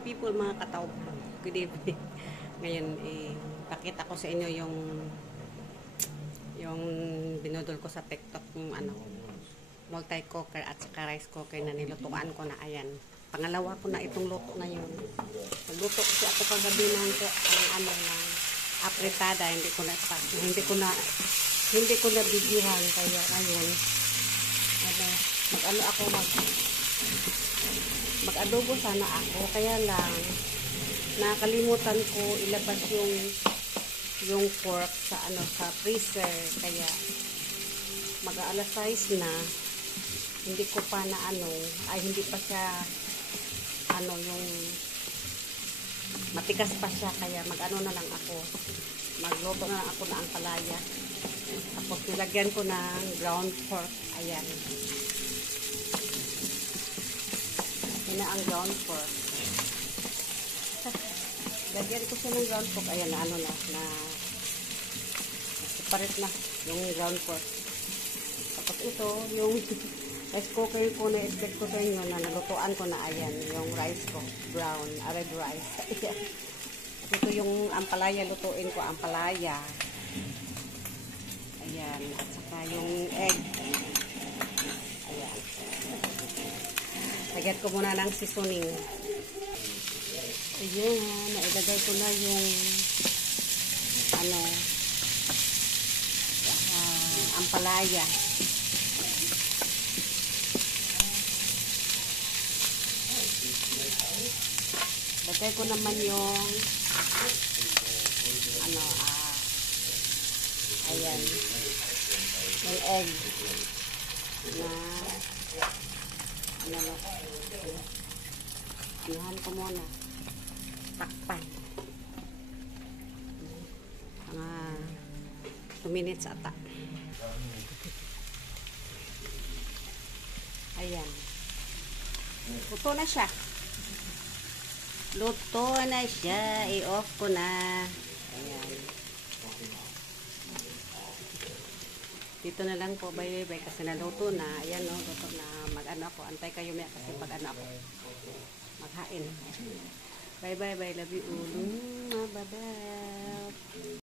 people, mga katao. Good evening. Ngayon, pakita ko sa inyo yung binudol ko sa TikTok, yung multi-cooker at saka rice cooker na nilutuan ko na. Ayan. Pangalawa ko na itong luto na yun. Nagluto kasi ako kagabi ng apritada. Hindi ko na bidyuhan. Kaya ngayon, mag-adobo sana ako. Kaya lang, nakalimutan ko ilabas yung pork sa freezer. Kaya mag-aalas 6 na, hindi ko pa na hindi pa siya yung matigas pa siya. Kaya na lang ako, magluto na lang ako na ang palaya. Tapos nilagyan ko ng ground pork. Ayan. Yan na ang ground pork. Lagyan ko siya ng ground pork. Ayan na na separate na yung ground pork. Tapos ito, yung rice cooker ko na expect ko sa inyo na nalutuan ko na. Ayan, yung rice ko, brown, red rice. Ayan. Ito yung ampalaya, lutuin ko ampalaya. Ayan, at saka yung egg. Ayan. Lagyan ko muna ng seasoning. Ayan, nailagay ko na yung ampalaya. Lagay ko naman yung ayan, yung egg na anuhan ko muna, takpan mga 2 minutes ata. Ayan, luto na siya. Luto na siya. I-off ko na. Ayan. Dito na lang po. Bye bye. Kasi naluto na. Ayan o. Luto na. Ako. Antay kayo may kasi pag ako. Maghain. Bye bye bye. Love you all. Bye bye.